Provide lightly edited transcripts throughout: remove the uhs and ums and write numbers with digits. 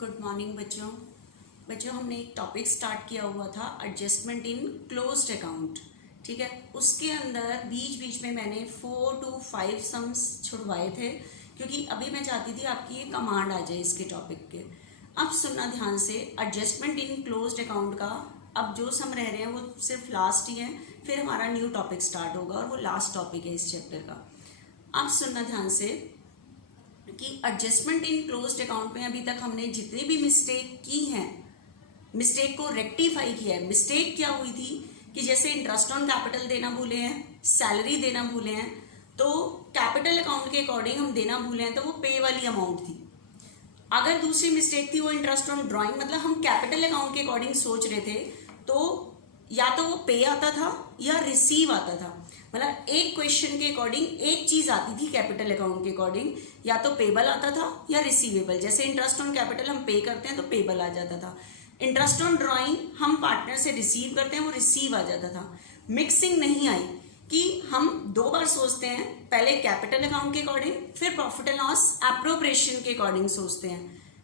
Good morning बच्चों। हमने एक टॉपिक स्टार्ट किया हुआ था एडजस्टमेंट इन क्लोज्ड अकाउंट। ठीक है, उसके अंदर बीच बीच में मैंने 4 to 5 सम्स छुड़वाए थे क्योंकि अभी मैं चाहती थी आपकी ये कमांड आ जाए इसके टॉपिक के। अब सुनना ध्यान से, एडजस्टमेंट इन क्लोज्ड अकाउंट का अब जो सम रह रहे हैं वो सिर्फ लास्ट ही है, फिर हमारा न्यू टॉपिक स्टार्ट होगा और वो लास्ट टॉपिक है इस चैप्टर का। अब सुनना ध्यान से कि एडजस्टमेंट इन क्लोज्ड अकाउंट में अभी तक हमने जितनी भी मिस्टेक की हैं, मिस्टेक को रेक्टिफाई किया है। मिस्टेक क्या हुई थी कि जैसे इंटरेस्ट ऑन कैपिटल देना भूले हैं, सैलरी देना भूले हैं, तो कैपिटल अकाउंट के अकॉर्डिंग हम देना भूले हैं तो वो पे वाली अमाउंट थी। अगर दूसरी मिस्टेक थी वो इंटरेस्ट ऑन ड्रॉइंग, मतलब हम कैपिटल अकाउंट के अकॉर्डिंग सोच रहे थे तो या तो वो पे आता था या रिसीव आता था। मतलब एक क्वेश्चन के अकॉर्डिंग एक चीज आती थी कैपिटल अकाउंट के अकॉर्डिंग, या तो पेबल आता था या रिसीवेबल। जैसे इंटरेस्ट ऑन कैपिटल हम पे करते हैं तो पेबल आ जाता था, इंटरेस्ट ऑन ड्रॉइंग हम पार्टनर से रिसीव करते हैं वो रिसीव आ जाता था। मिक्सिंग नहीं आई कि हम दो बार सोचते हैं, पहले कैपिटल अकाउंट के अकॉर्डिंग फिर प्रॉफिट एंड लॉस एप्रोप्रिएशन के अकॉर्डिंग सोचते हैं।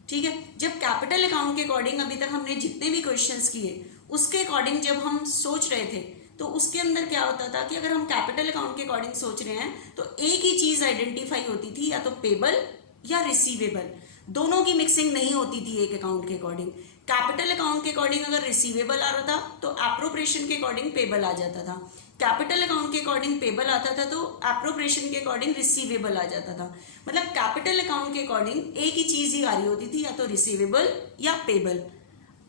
ठीक है, जब कैपिटल अकाउंट के अकॉर्डिंग अभी तक हमने जितने भी क्वेश्चंस किए उसके अकॉर्डिंग जब हम सोच रहे थे तो उसके अंदर क्या होता था कि अगर हम कैपिटल अकाउंट के अकॉर्डिंग सोच रहे हैं तो एक ही चीज आइडेंटिफाई होती थी, या तो पेबल या रिसीवेबल। दोनों की मिक्सिंग नहीं होती थी एक अकाउंट के अकॉर्डिंग। कैपिटल अकाउंट के अकॉर्डिंग अगर रिसीवेबल आ रहा था तो एप्रोप्रिएशन के अकॉर्डिंग पेबल आ जाता था, कैपिटल अकाउंट के अकॉर्डिंग पेबल आता था तो एप्रोप्रिएशन के अकॉर्डिंग रिसीवेबल आ जाता था। मतलब कैपिटल अकाउंट के अकॉर्डिंग एक ही चीज ही आ रही होती थी, या तो रिसीवेबल या पेबल।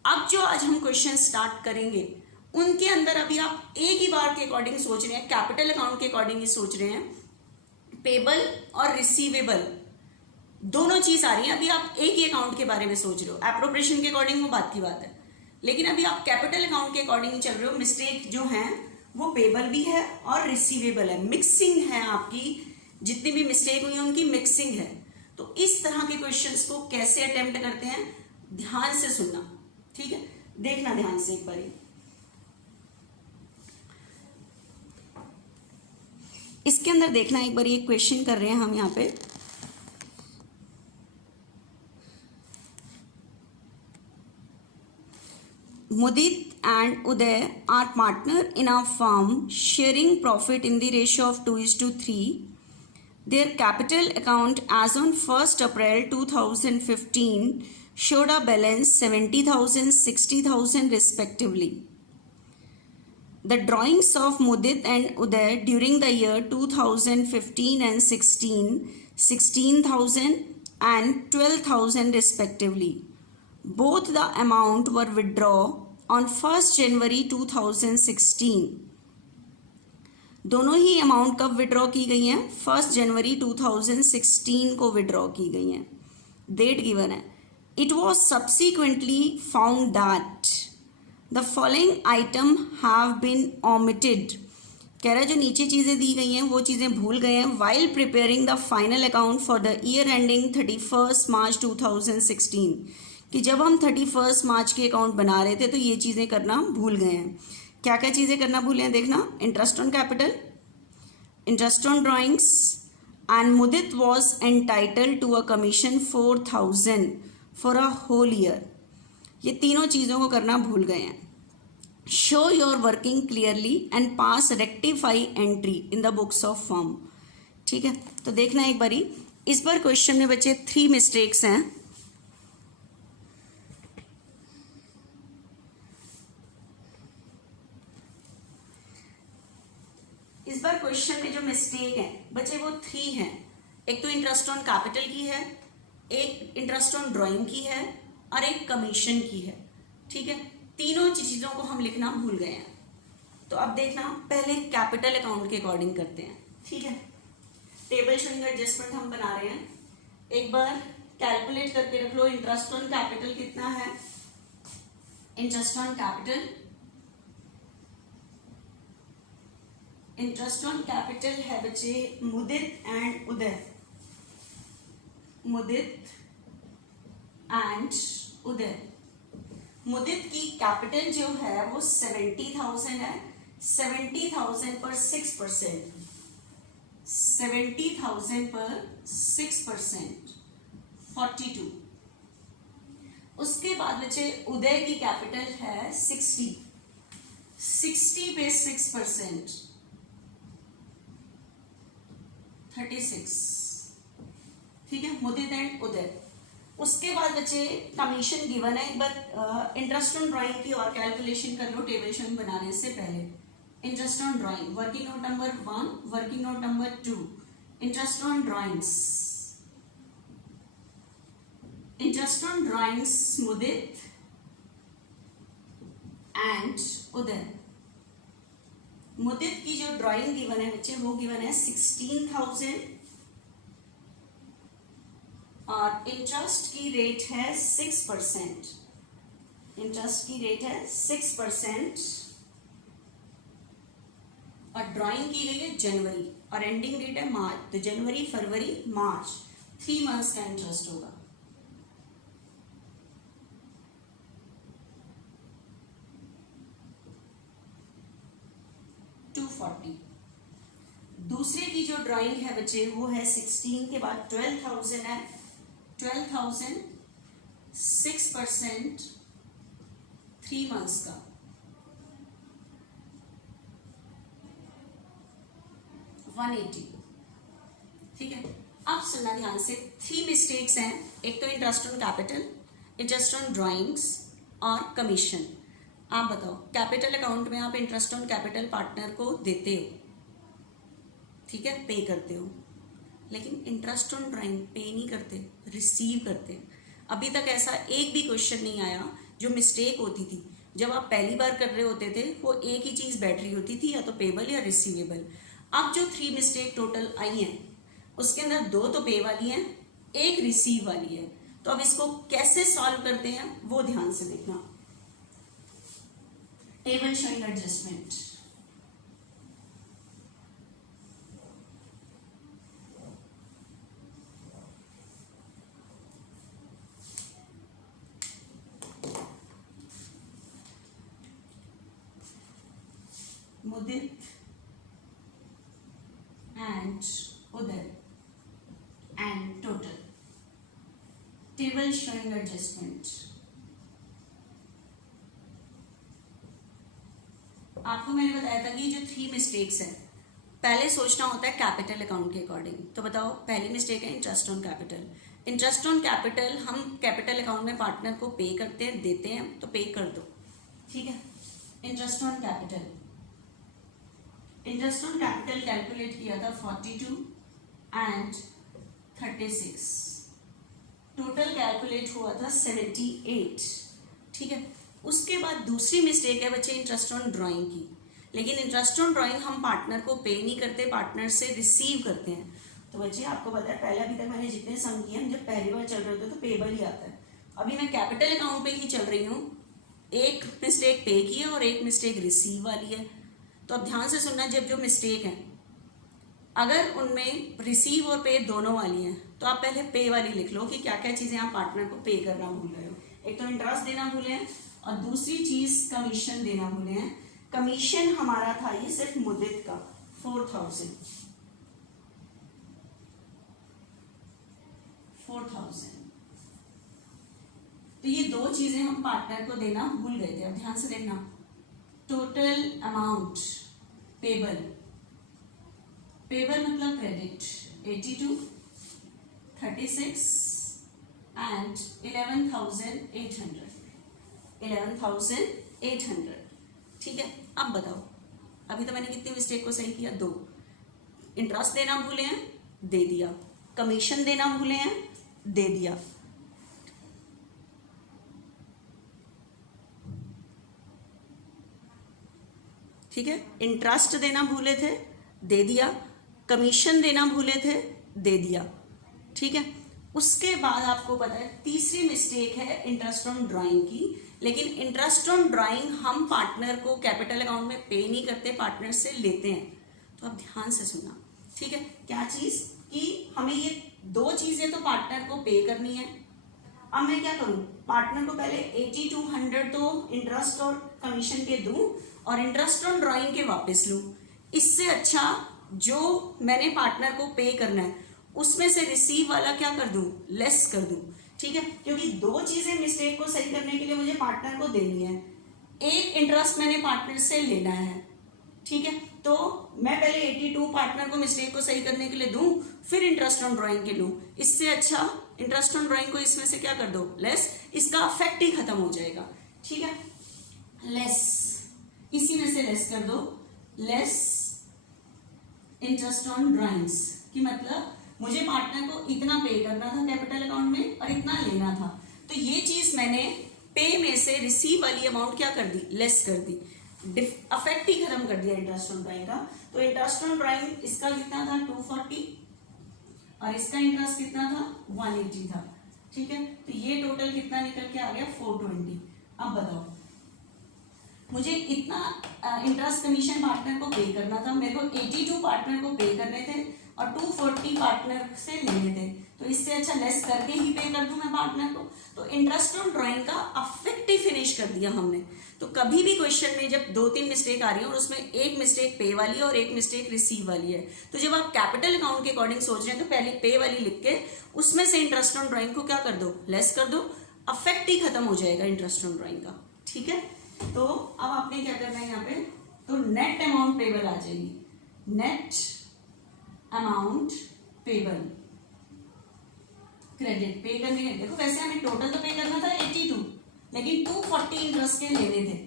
अब जो आज हम क्वेश्चन स्टार्ट करेंगे उनके अंदर अभी आप एक ही बार के अकॉर्डिंग सोच रहे हैं, कैपिटल अकाउंट के अकॉर्डिंग ही सोच रहे हैं, पेबल और रिसीवेबल दोनों चीज आ रही है। अभी आप एक ही अकाउंट के बारे में सोच रहे हो, एप्रोप्रिएशन के अकॉर्डिंग वो बात की बात है, लेकिन अभी आप कैपिटल अकाउंट के अकॉर्डिंग ही चल रहे हो। मिस्टेक जो है वो पेबल भी है और रिसीवेबल है, मिक्सिंग है आपकी। जितनी भी मिस्टेक हुई है उनकी मिक्सिंग है। तो इस तरह के क्वेश्चंस को कैसे अटेम्प्ट करते हैं ध्यान से सुनना, ठीक है, देखना ध्यान से एक बारी। इसके अंदर देखना एक बार, एक क्वेश्चन कर रहे हैं हम यहाँ पे। Mudit and Uday are partner in a firm sharing profit in the ratio of 2:3. Their capital account as on 1st April 2015 showed a balance 70,000, 60,000 respectively. The drawings of Mudit and Uday during the year 2015 and 16, 16,000 and 12,000 respectively. Both the amount were withdrawn on 1st January 2016. दोनों ही amount कब withdraw की गई हैं? 1st जनवरी 2016 को withdraw की गई हैं। Date given है। It was subsequently found that the following item have been omitted. कह रहा है जो नीचे चीज़ें दी गई हैं वो चीज़ें भूल गए हैं while preparing the final account for the year ending 31 मार्च 2016, कि जब हम 31 मार्च के अकाउंट बना रहे थे तो ये चीज़ें करना भूल गए हैं। क्या क्या चीज़ें करना भूले हैं देखना, interest on capital, interest on drawings, and Mudit was entitled to a commission 4,000 for a whole year. ये तीनों चीज़ों को करना भूल गए हैं। Show your working clearly and pass rectify entry in the books of form. ठीक है, तो देखना एक बारी। इस बार क्वेश्चन में बच्चे 3 मिस्टेक्स हैं। इस बार क्वेश्चन में जो मिस्टेक है बच्चे वो 3 हैं। एक तो इंटरेस्ट ऑन कैपिटल की है, एक इंटरेस्ट ऑन ड्राइंग की है और एक कमीशन की है। ठीक है, तीनों चीजों को हम लिखना भूल गए हैं। तो अब देखना, पहले कैपिटल अकाउंट के अकॉर्डिंग करते हैं। ठीक है, टेबल शोइंग एडजस्टमेंट हम बना रहे हैं। एक बार कैलकुलेट करके रख लो, इंटरेस्ट ऑन कैपिटल कितना है। Interest on capital, interest on capital है बच्चे मुदित and Uday, Mudit and Uday. Mudit की कैपिटल जो है वो 70,000 है। 70,000 पर 6%, 70,000 पर 6% 42। उसके बाद बच्चे उदय की कैपिटल है 60 पे 6%, 36, ठीक है, मुदित एंड उदय। उसके बाद बच्चे कमीशन गिवन है, एक बार इंटरेस्ट ऑन ड्राइंग की और कैलकुलेशन कर लो टेबल शोइंग बनाने से पहले। Interest on drawing, working note number 1, working note number 2, interest on drawings, interest on drawings Mudit and Uday. Mudit की जो ड्राइंग गिवन है बच्चे वो गिवन है 16,000 और इंटरेस्ट की रेट है 6%, इंटरेस्ट की रेट है 6% और ड्राइंग की गई है जनवरी और एंडिंग डेट है मार्च, तो जनवरी फरवरी मार्च 3 मंथ्स का इंटरेस्ट होगा। दूसरे की जो ड्राइंग है बच्चे वो है 16 के बाद 12,000 है, 12,000 6% 3 मंथ्स का, 180, ठीक है। अब सुनना ध्यान से, 3 मिस्टेक्स हैं, एक तो interest on capital, interest on drawings और कमीशन। आप बताओ, कैपिटल अकाउंट में आप इंटरेस्ट ऑन कैपिटल पार्टनर को देते हो, ठीक है, पे करते हो, लेकिन इंटरेस्ट ऑन ड्राइंग पे नहीं करते, रिसीव करते। अभी तक ऐसा एक भी क्वेश्चन नहीं आया जो मिस्टेक होती थी जब आप पहली बार कर रहे होते थे, वो एक ही चीज़ बैठ रही होती थी, या तो पेबल या रिसीवेबल। अब जो 3 मिस्टेक टोटल आई हैं उसके अंदर 2 तो पे वाली हैं, 1 रिसीव वाली है। तो अब इसको कैसे सॉल्व करते हैं वो ध्यान से देखना। Table showing adjustment, Mudit and Uday and total, table showing adjustment. आपको मैंने बताया था कि जो 3 मिस्टेक्स हैं, पहले सोचना होता है कैपिटल अकाउंट के अकॉर्डिंग। तो बताओ, पहली मिस्टेक है interest on capital. Interest on capital हम कैपिटल अकाउंट में पार्टनर को पे करते हैं, देते हैं, तो पे कर दो, ठीक है। Interest on capital, interest on capital calculate किया था 42 एंड 36, टोटल कैलकुलेट हुआ था 78, ठीक है। उसके बाद दूसरी मिस्टेक है बच्चे इंटरेस्ट ऑन ड्राइंग की, लेकिन इंटरेस्ट ऑन ड्राइंग हम पार्टनर को पे नहीं करते, पार्टनर से रिसीव करते हैं। तो बच्चे आपको पता है, पहले अभी तक मैंने जितने सम किए हैं, जब पहली बार चल रहे होते तो पेबल ही आता है। अभी मैं कैपिटल अकाउंट पे ही चल रही हूँ, एक मिस्टेक पे की है और एक मिस्टेक रिसीव वाली है। तो अब ध्यान से सुनना, जब जो मिस्टेक है अगर उनमें रिसीव और पे दोनों वाली हैं तो आप पहले पे वाली लिख लो कि क्या क्या चीज़ें आप पार्टनर को पे करना भूल गए हो। एक तो इंटरेस्ट देना भूले हैं और दूसरी चीज़ कमीशन देना भूले हैं। कमीशन हमारा था ये सिर्फ मुद्दत का 4,000, तो ये 2 चीज़ें हम पार्टनर को देना भूल गए थे। अब ध्यान से देखना, टोटल अमाउंट पेबल, पेबल मतलब क्रेडिट 82, 36 एंड 11,800, 11,800, ठीक है। अब बताओ, अभी तो मैंने कितनी मिस्टेक को सही किया? 2। इंटरेस्ट देना भूले हैं, दे दिया। कमीशन देना भूले हैं, दे दिया। ठीक है, इंटरेस्ट देना भूले थे, दे दिया। कमीशन देना भूले थे, दे दिया, ठीक है। उसके बाद आपको पता है तीसरी मिस्टेक है इंटरेस्ट ऑन ड्राइंग की, लेकिन इंटरेस्ट ऑन ड्राइंग हम पार्टनर को कैपिटल अकाउंट में पे नहीं करते, पार्टनर से लेते हैं। तो अब ध्यान से सुनना, ठीक है। क्या चीज कि हमें ये 2 चीजें तो पार्टनर को पे करनी है। अब मैं क्या करूं, पार्टनर को पहले 80 to 100 तो इंटरेस्ट और कमीशन के दूं और इंटरेस्ट ऑन ड्राइंग के वापस लूं। इससे अच्छा जो मैंने पार्टनर को पे करना है उसमें से रिसीव वाला क्या कर दूं, लेस कर दूं। ठीक है, क्योंकि दो चीजें मिस्टेक को सही करने के लिए मुझे पार्टनर को देनी है। एक इंटरेस्ट मैंने पार्टनर से लेना है, ठीक है, तो मैं पहले 82 पार्टनर को मिस्टेक को सही करने के लिए दूं, फिर इंटरेस्ट ऑन ड्राइंग के लूं। इससे अच्छा इंटरेस्ट ऑन ड्राइंग को इसमें से क्या कर दो, लेस, इसका अफेक्ट ही खत्म हो जाएगा। ठीक है, लेस, इसी में से लेस कर दो, लेस इंटरेस्ट ऑन ड्राइंग्स, की मतलब मुझे पार्टनर को इतना पे करना था कैपिटल अकाउंट में और इतना लेना था, तो ये चीज मैंने पे में से रिसीव वाली अमाउंट क्या कर दी, लेस कर दी, अफेक्ट ही खत्म कर दिया इंटरेस्ट ऑन ड्राइंग का। तो इंटरेस्ट ऑन ड्राइंग इसका कितना था 240 और इसका इंटरेस्ट कितना था 180 था। ठीक है, तो ये टोटल कितना निकल के आ गया 420। अब बताओ, मुझे इतना इंटरेस्ट कमीशन पार्टनर को पे करना था, मेरे को 82 पार्टनर को पे करने थे और 240 पार्टनर से लेने थे, तो इससे अच्छा लेस करके ही पे कर दूं मैं पार्टनर को। तो इंटरेस्ट ऑन ड्राइंग का अफेक्ट ही फिनिश कर दिया हमने। तो कभी भी क्वेश्चन में जब 2-3 मिस्टेक आ रही है और उसमें एक मिस्टेक पे वाली है और एक मिस्टेक रिसीव वाली है, तो जब आप कैपिटल अकाउंट के अकॉर्डिंग सोच रहे हैं तो पहले पे वाली लिख के उसमें से इंटरेस्ट ऑन ड्राइंग को क्या कर दो, लेस कर दो, अफेक्ट ही खत्म हो जाएगा इंटरेस्ट ऑन ड्राइंग का। ठीक है, तो अब आपने क्या करना है यहाँ पे, तो नेट अमाउंट पेबल आ जाएगी, नेट अमाउंट पेबल, क्रेडिट पे करने के, देखो वैसे हमें टोटल तो पे करना था 82, लेकिन 240 इंटरेस्ट के लेने थे।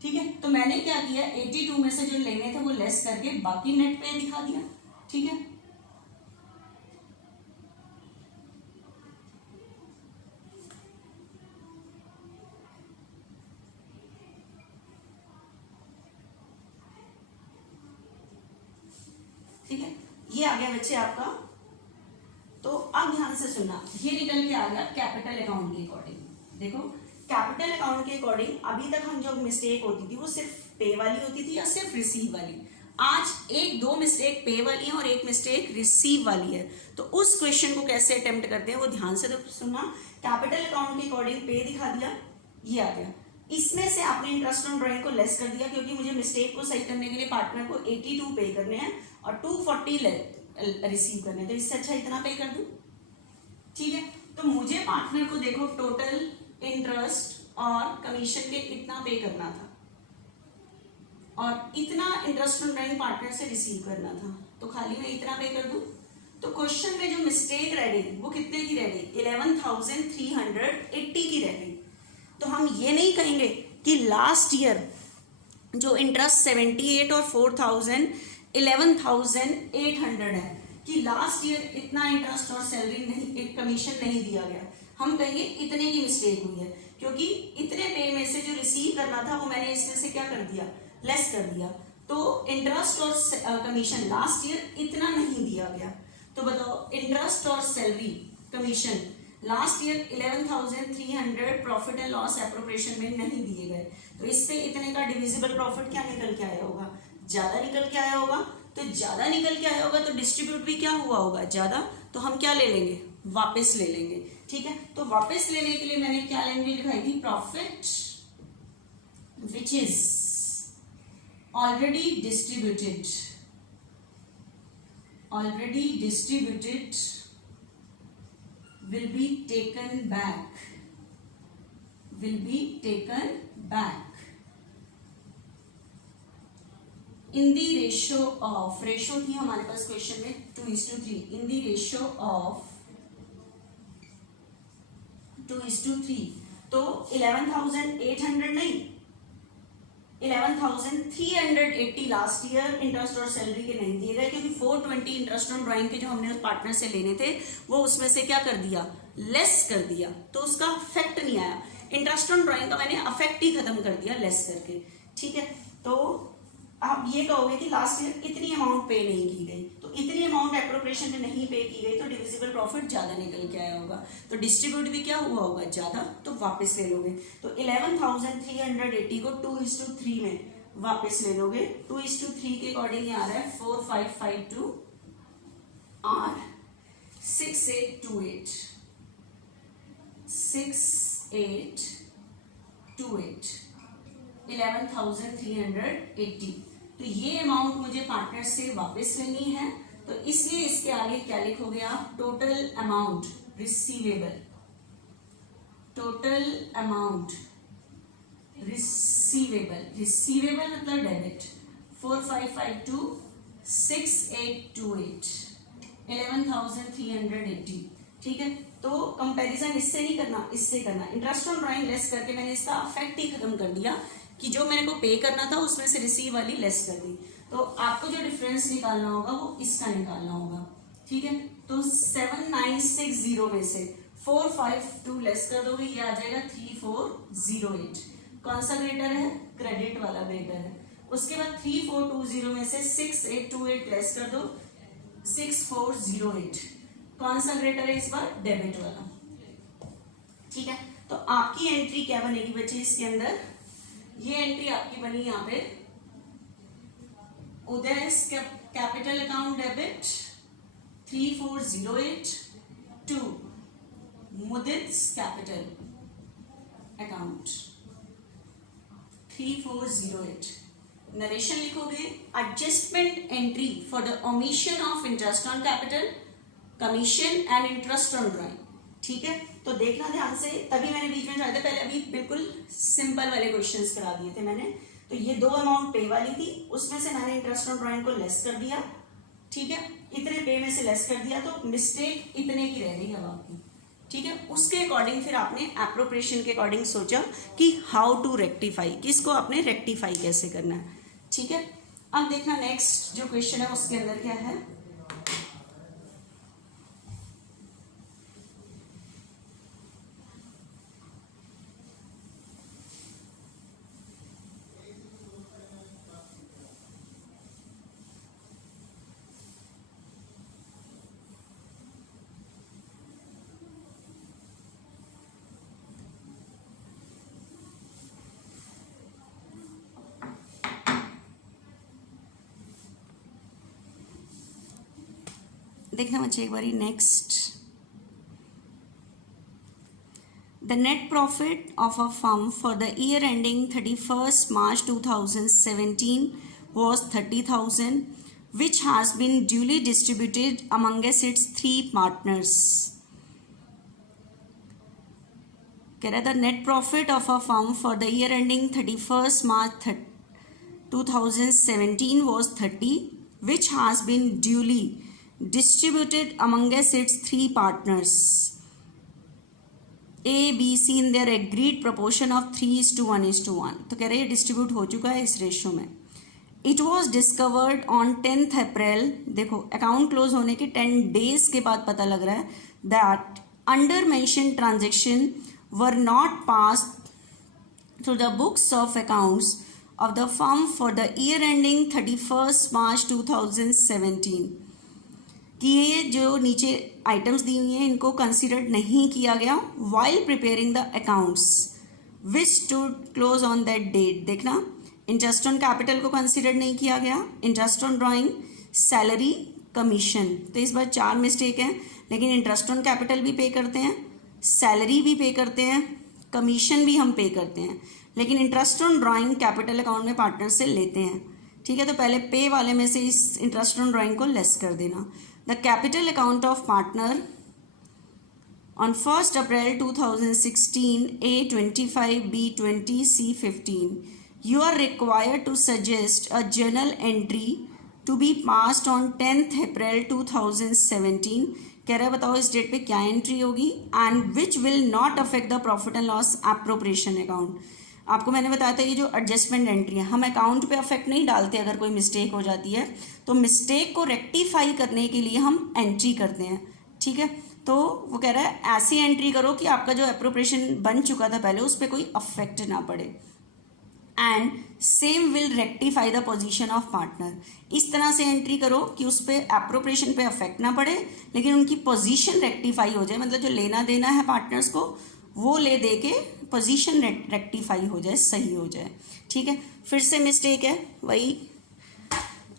ठीक है, तो मैंने क्या किया, 82 में से जो लेने थे वो लेस करके बाकी नेट पे दिखा दिया। ठीक है, ठीक है, ये आ गया बच्चे आपका। तो अब ध्यान से सुनना, ये निकल के आ गया कैपिटल अकाउंट के अकॉर्डिंग। देखो कैपिटल अकाउंट के अकॉर्डिंग अभी तक हम जो मिस्टेक होती थी वो सिर्फ पे वाली होती थी या सिर्फ रिसीव वाली। आज 1-2 मिस्टेक पे वाली है और एक मिस्टेक रिसीव वाली है। तो उस क्वेश्चन को कैसे अटेम्प्ट करते हैं वो ध्यान से तो सुनना। कैपिटल अकाउंट के अकॉर्डिंग पे दिखा दिया, ये आ गया, इसमें से आपने इंटरेस्ट ऑन ड्राइंग को लेस कर दिया क्योंकि मुझे मिस्टेक को सही करने के लिए पार्टनर को 82 पे करने हैं और 240 रिसीव करने, तो इससे अच्छा इतना पे कर दूं। ठीक है, तो मुझे पार्टनर को देखो टोटल इंटरेस्ट और कमीशन के इतना पे करना था और इतना इंटरेस्ट ऑन ड्राइंग पार्टनर से रिसीव करना था, तो खाली मैं इतना पे कर दूं। तो क्वेश्चन में जो मिस्टेक रह गई वो कितने की रह गई, 11,380 की रह गई। तो हम ये नहीं कहेंगे कि लास्ट ईयर जो इंटरेस्ट 78 और 4,000 11,800 है कि लास्ट ईयर इतना इंटरेस्ट और सैलरी नहीं, कमीशन नहीं दिया गया। हम कहेंगे इतने की मिस्टेक हुई है क्योंकि इतने पे में से जो रिसीव करना था वो मैंने इसमें से क्या कर दिया, लेस कर दिया। तो इंटरेस्ट और कमीशन लास्ट ईयर इतना नहीं दिया गया। तो बताओ इंटरेस्ट और salary commission last year 11,300 profit and loss appropriation में नहीं दिए गए, तो इससे इतने का डिविजिबल प्रॉफिट क्या निकल के आया होगा, ज्यादा निकल के आया होगा। तो ज्यादा निकल के आया होगा तो डिस्ट्रीब्यूट भी क्या हुआ होगा, ज्यादा, तो हम क्या ले लेंगे, वापस ले लेंगे। ठीक है, तो वापस लेने के लिए मैंने क्या लैंग्वेज लिखाई थी, profit which is already distributed, already distributed will be taken back, will be taken back in the ratio of, ratio थी हमारे पास क्वेश्चन में 2:3, in the ratio of 2:3। तो 11,800 नहीं, 11,380 लास्ट ईयर इंटरेस्ट और सैलरी के नहीं दिए गए क्योंकि 420 इंटरेस्ट ऑन ड्राइंग के जो हमने उस पार्टनर से लेने थे वो उसमें से क्या कर दिया, लेस कर दिया, तो उसका अफेक्ट नहीं आया। इंटरेस्ट ऑन ड्राइंग का मैंने अफेक्ट ही खत्म कर दिया लेस करके। ठीक है, तो आप ये कहोगे कि लास्ट ईयर इतनी अमाउंट पे नहीं की गई, तो इतनी अमाउंट एप्रोप्रिएशन में नहीं पे की गई तो डिविजिबल प्रॉफिट ज्यादा निकल के आया होगा, तो डिस्ट्रीब्यूट भी क्या हुआ होगा, ज्यादा, तो वापस ले लोगे। तो 11,380 को 2:3 में वापस ले लोगे। 2:3 के अकॉर्डिंग आ रहा है 4552 और 6828, 6828, 11,380। तो ये अमाउंट मुझे पार्टनर से वापस लेनी है, तो इसलिए इसके आगे क्या लिखोगे आप, total amount receivable, total amount receivable मतलब डेबिट 45526828 11,380। ठीक है, तो कंपैरिजन इससे नहीं करना, इससे करना। इंटरेस्ट ऑन ड्राइंग लेस करके मैंने इसका अफेक्ट ही खत्म कर दिया कि जो मेरे को पे करना था उसमें से रिसीव वाली लेस कर दी। तो आपको जो डिफरेंस निकालना होगा वो इसका निकालना होगा। ठीक है, तो 7960 में से 452 लेस कर दोगे, ये आ जाएगा 3408। कौन सा ग्रेटर है? क्रेडिट वाला ग्रेटर है। उसके बाद 3420 में से 6828 लेस कर दो, 6408। कौन सा ग्रेटर है इस बार? डेबिट वाला। ठीक है, तो आपकी एंट्री क्या बनेगी बच्चे इसके अंदर? ये एंट्री आपकी बनी यहाँ पे, Uday capital account debit 3408 to Mudit's capital account 3408। Narration लिखोगे, adjustment entry for the omission of interest on capital, commission and interest on drawing. ठीक है, तो देखना ध्यान से, तभी मैंने बीच में पहले अभी बिल्कुल सिंपल वाले क्वेश्चंस करा दिए थे मैंने। तो ये दो अमाउंट पे वाली थी, उसमें से मैंने इंटरेस्ट ऑन ड्राइंग को लेस कर दिया। ठीक है, इतने पे में से लेस कर दिया, तो मिस्टेक इतने की रह गई अब आपकी। ठीक है, उसके अकॉर्डिंग फिर आपने एप्रोप्रिएशन के अकॉर्डिंग सोचा कि हाउ टू रेक्टिफाई, किसको आपने रेक्टिफाई कैसे करना है। ठीक है, अब देखना नेक्स्ट जो क्वेश्चन है उसके अंदर क्या है। देखना बच्चे एक बारी next. The net profit of a firm for the year ending 31st March 2017 was 30,000, which has been duly distributed amongst its 3 partners. कह रहा था net profit of a firm for the year ending 31st March 2017 was 30, which has been duly distributed amongst its 3 partners, A, B, C in their agreed proportion of 3:1:1। तो कह रहे हैं distribute हो चुका है इस रेशियो में। It was discovered on 10th अप्रैल, देखो अकाउंट क्लोज होने के 10 days के बाद पता लग रहा है that under mention transaction were not pass through the books of accounts of the firm for the year ending 31st March 2017। कि ये जो नीचे आइटम्स दी हुई हैं इनको कंसिडर्ड नहीं किया गया while preparing the accounts which stood close on that date. देखना, इंटरेस्ट ऑन कैपिटल को कंसिडर नहीं किया गया, interest on drawing, salary, commission. तो इस बार 4 मिस्टेक हैं, लेकिन इंटरेस्ट ऑन कैपिटल भी पे करते हैं, सैलरी भी पे करते हैं, कमीशन भी हम पे करते हैं, लेकिन interest on drawing capital account में पार्टनर से लेते हैं। ठीक है, तो पहले पे वाले में से इस इंटरेस्ट ऑन ड्राइंग को लेस कर देना। The capital account of partner on 1st April 2016, A25, B20, C15. You are required to suggest a journal entry to be passed on 10th April 2017. कह रहा है बताओ इस डेट पे क्या एंट्री होगी and which will not affect the profit and loss appropriation account। आपको मैंने बताया था ये जो एडजस्टमेंट एंट्री है हम अकाउंट पे अफेक्ट नहीं डालते, अगर कोई मिस्टेक हो जाती है तो मिस्टेक को रेक्टिफाई करने के लिए हम एंट्री करते हैं। ठीक है, तो वो कह रहा है ऐसी एंट्री करो कि आपका जो एप्रोप्रिएशन बन चुका था पहले उस पर कोई अफेक्ट ना पड़े and same will rectify the position of partner. इस तरह से एंट्री करो कि उस पर एप्रोप्रिएशन पे अफेक्ट ना पड़े लेकिन उनकी पोजीशन रेक्टिफाई हो जाए, मतलब जो लेना देना है पार्टनर्स को वो ले दे के पोजीशन रेक्टिफाई हो जाए, सही हो जाए। ठीक है, फिर से मिस्टेक है वही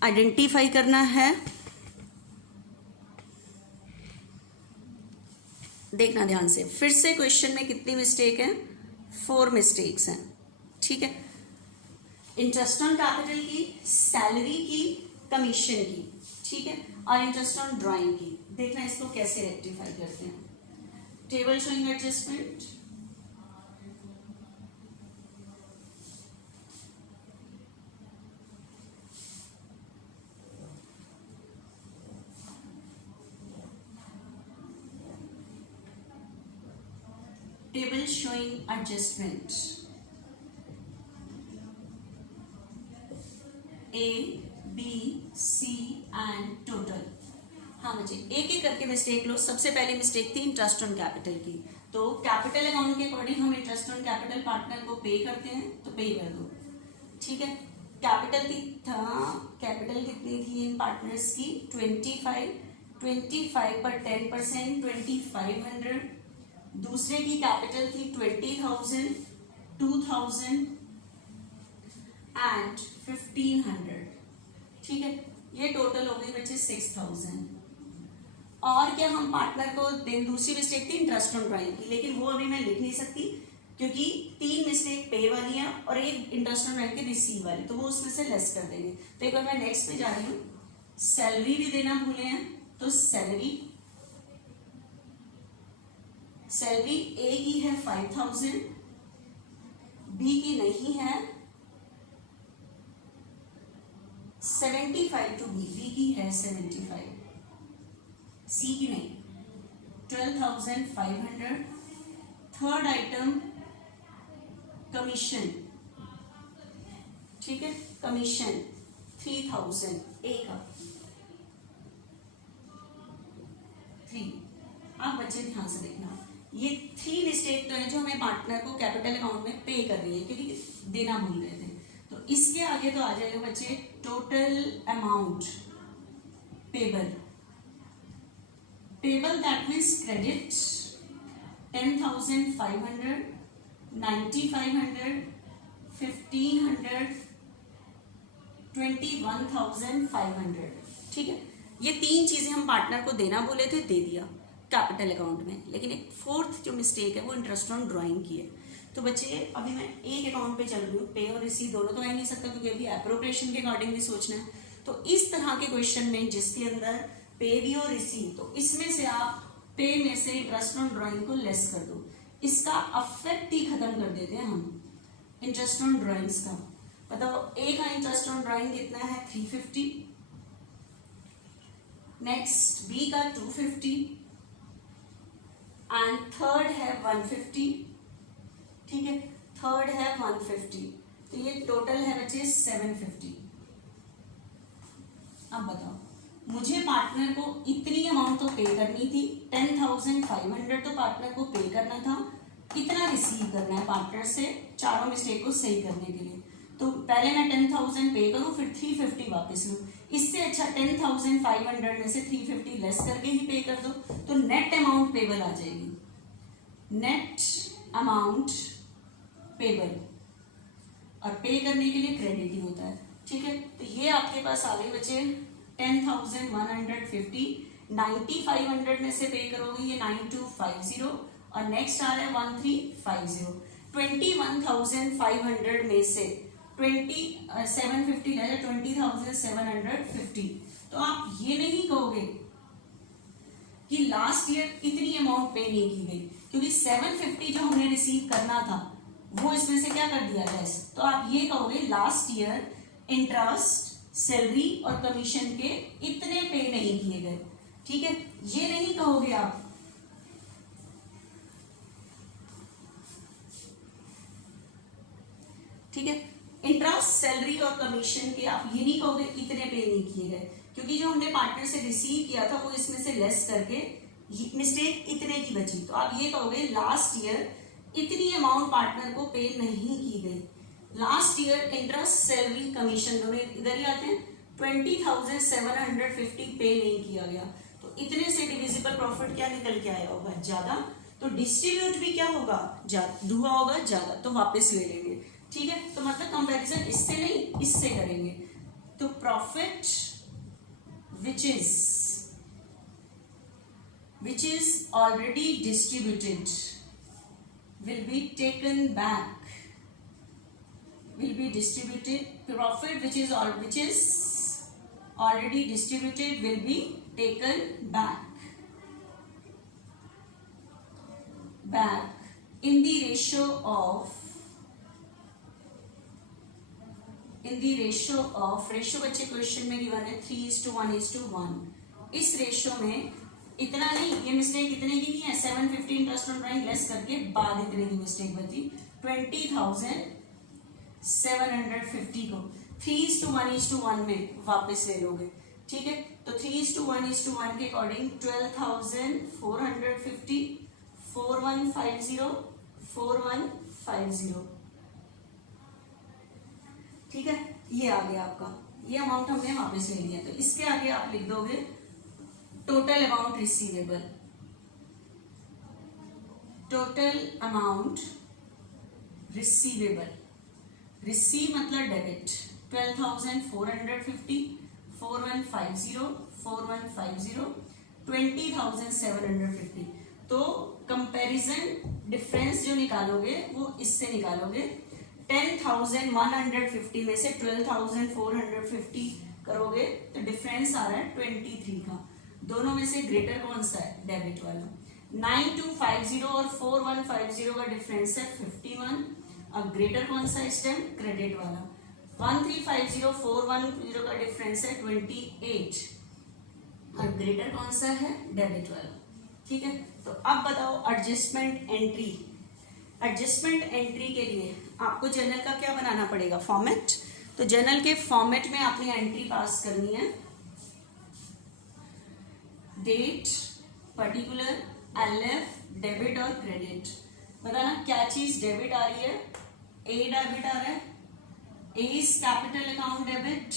आइडेंटिफाई करना है। देखना ध्यान से, फिर से क्वेश्चन में कितनी मिस्टेक है? 4 मिस्टेक्स हैं। ठीक है, इंटरेस्ट ऑन कैपिटल की, सैलरी की, कमीशन की, ठीक है, और इंटरेस्ट ऑन ड्राइंग की। देखना इसको कैसे रेक्टिफाई करते हैं। Table showing adjustment, table showing adjustment A, B, C and total. हाँ बच्चे एक एक करके मिस्टेक लो। सबसे पहली मिस्टेक थी इंटरेस्ट ऑन कैपिटल की, तो कैपिटल अकाउंट के अकॉर्डिंग हम इंटरेस्ट ऑन कैपिटल पार्टनर को पे करते हैं, तो पे कर दो, ठीक है। कैपिटल कितनी थी इन पार्टनर्स की? 25 पर 10% 2500। दूसरे की कैपिटल थी 20,000, 2,000 एंड 1,500, ठीक है। ये टोटल हो गई बच्चे 6,000। और क्या हम पार्टनर को दूसरी मिस्टेक थी इंटरेस्ट ऑन ड्राइंग की, लेकिन वो अभी मैं लिख नहीं सकती क्योंकि 3 मिस्टेक पे वाली है और एक इंटरेस्ट ऑन ड्राइंग की रिसीव वाली, तो वो उसमें से लेस कर देंगे। तो एक बार मैं नेक्स्ट पे जा रही हूँ। सैलरी भी देना भूले हैं, तो सैलरी ए की है 5,000, बी की नहीं है 75 टू बी की है 75, सी की नहीं 12,500। थर्ड आइटम कमीशन, ठीक है, कमीशन 3,000 ए का 3। आप बच्चे ध्यान से देखना, ये 3 मिस्टेक तो है जो हमें पार्टनर को कैपिटल अकाउंट में पे कर रही है क्योंकि देना भूल गए थे। तो इसके आगे तो आ जाएगा बच्चे total amount payable. Payable that means credit 10,500, 9,500, 1,500, 21,500, ठीक है। ये 3 चीजें हम पार्टनर को देना बोले थे, दे दिया कैपिटल अकाउंट में। लेकिन एक फोर्थ जो मिस्टेक है वो इंटरेस्ट ऑन ड्राइंग की है। तो बच्चे अभी मैं एक अकाउंट पे चल रही हूँ, पे और रिसीव दोनों तो आ नहीं सकता क्योंकि अभी एप्रोप्रिएशन के अकॉर्डिंग भी सोचना है। तो इस तरह के क्वेश्चन में जिसके अंदर पे भी और रिसीव, तो इसमें से आप पे में से इंटरेस्ट ऑन ड्राइंग को लेस कर दो, इसका अफेक्ट ही खत्म कर देते हैं हम इंटरेस्ट ऑन ड्राइंग्स का। बताओ ए का इंटरेस्ट ऑन ड्राइंग कितना है? 350। नेक्स्ट बी का 250 एंड थर्ड है 150, ठीक है। थर्ड है 150, तो ये टोटल है बच्चे 750। अब बताओ मुझे पार्टनर को इतनी अमाउंट तो पे करनी थी, 10,500 तो पार्टनर को पे करना था, कितना रिसीव करना है पार्टनर से चारों मिस्टेक को सही करने के लिए। तो पहले मैं 10,000 पे करूं, फिर 350 वापस लूं। इससे अच्छा 10,500 में से 350 लेस करके ही पे कर दो, तो नेट अमाउंट पेबल आ जाएगी। नेट अमाउंट पेबल, और पे करने के लिए क्रेडिट ही होता है, ठीक है। तो ये आपके पास आ गए बच्चे 10,150, 9,500 में से पे करोगे ये 9,250 और नेक्स्ट आ रहा है 1,350। 21,500 में से 750 ले 20,750। तो आप ये नहीं कहोगे कि लास्ट ईयर इतनी अमाउंट पे नहीं की गई, क्योंकि 750 जो हमने रिसीव करना था वो इसमें से क्या कर दिया जाए। तो आप ये कहोगे लास्ट ईयर इंटरेस्ट, सैलरी और कमीशन के इतने पे नहीं किए गए, ठीक है। ये नहीं कहोगे आप। ठीक है, इंटरेस्ट, सैलरी और कमीशन के आप ये नहीं कहोगे इतने पे नहीं किए गए, क्योंकि जो हमने पार्टनर से रिसीव किया था वो इसमें से लेस करके मिस्टेक इतने की बची। तो आप ये कहोगे लास्ट ईयर इतनी अमाउंट पार्टनर को पे नहीं की गई। Last year interest, salary, commission दोनों इधर ही आते हैं। 20,750 पे नहीं किया गया, तो इतने से डिविजिबल प्रॉफिट क्या निकल के आया होगा? ज्यादा। तो डिस्ट्रीब्यूट भी क्या होगा? हुआ होगा ज्यादा, तो वापस ले लेंगे, ठीक है। तो मतलब कंपैरिजन इससे नहीं इससे करेंगे। तो profit which is already distributed will be taken back, will be distributed. Profit which is already distributed will be taken back in the ratio of ratio बच्चे क्वेश्चन में गिवन है 3:1:1। इस रेशियो में इतना नहीं, ये मिस्टेक इतने की नहीं है, 750 इंटरेस्ट ऑन ड्राइंग लेस करके बाद इतने की मिस्टेक बची, 20,750 को 3:1:1 में वापस ले लोगे, ठीक है। तो 3:1:1 के अकॉर्डिंग 12,450, 4150, 4150, ठीक है। ये आ गया आपका, ये अमाउंट हमने वापस ले लिया। तो इसके आगे आप लिख दोगे total amount receivable, total amount receivable, receive मतलब डेबिट, 12,450, 4150, 4150, 20,750। तो कंपैरिजन डिफरेंस जो निकालोगे वो इससे निकालोगे, 10,150 में से 12,450 करोगे तो डिफरेंस आ रहा है 23 का। दोनों में से ग्रेटर कौन सा है? डेबिट वाला। 9250 और 4150 का डिफरेंस है 51। अब ग्रेटर कौन सा इस टाइम? क्रेडिट वाला। 1350 410 का डिफरेंस है 28 और ग्रेटर कौन सा है? डेबिट वाला, ठीक है। तो अब बताओ एडजस्टमेंट एंट्री। एडजस्टमेंट एंट्री के लिए आपको जर्नल का क्या बनाना पड़ेगा? फॉर्मेट। तो जर्नल के फॉर्मेट में आपने एंट्री पास करनी है, डेट, पर्टिकुलर, एलएफ, डेबिट और क्रेडिट। बताना क्या चीज डेबिट आ रही है? ए डेबिट आ रहा है, A is capital account debit,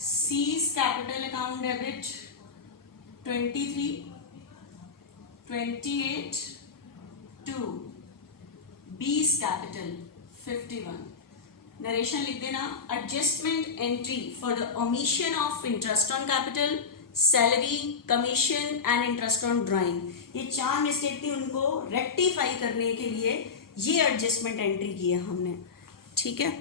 C is capital account debit 23, 28, 2, B is capital 51। Narration लिख देना, adjustment entry for the omission of interest on capital, salary, commission and interest on drawing. ये 4 mistake थी, उनको rectify करने के लिए ये adjustment entry की है हमने, ठीक है।